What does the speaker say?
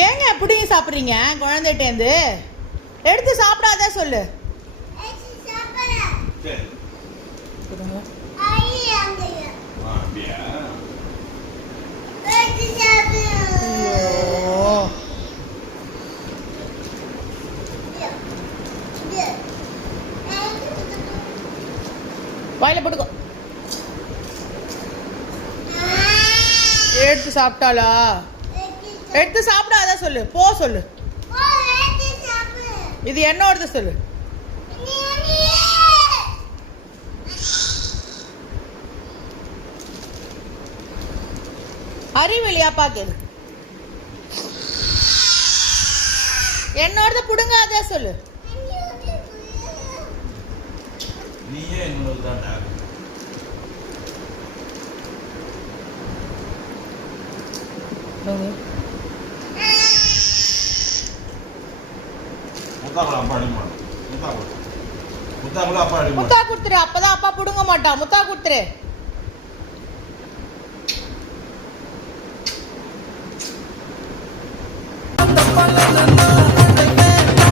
ஏங்க எப்படி சாப்பிட்றீங்க? குழந்தைட்டேந்து எடுத்து சாப்பிடாத சொல்லு. வாயில போட்டுக்கோ. எடுத்து சாப்பிட்டாளா? எடுத்து சாப்பிடாத சொல்லு. போ சொல்லு. இது என்னோடது சொல்லு. அறிவில்லையா பாக்குது. என்னோடது புடுங்காத சொல்லு. நீயே என்னோடது தான்டா. முத்தா கொடுத்துரு. அப்பதான் அப்பா புடுங்க மாட்டான். முத்தா கொடுத்துரு.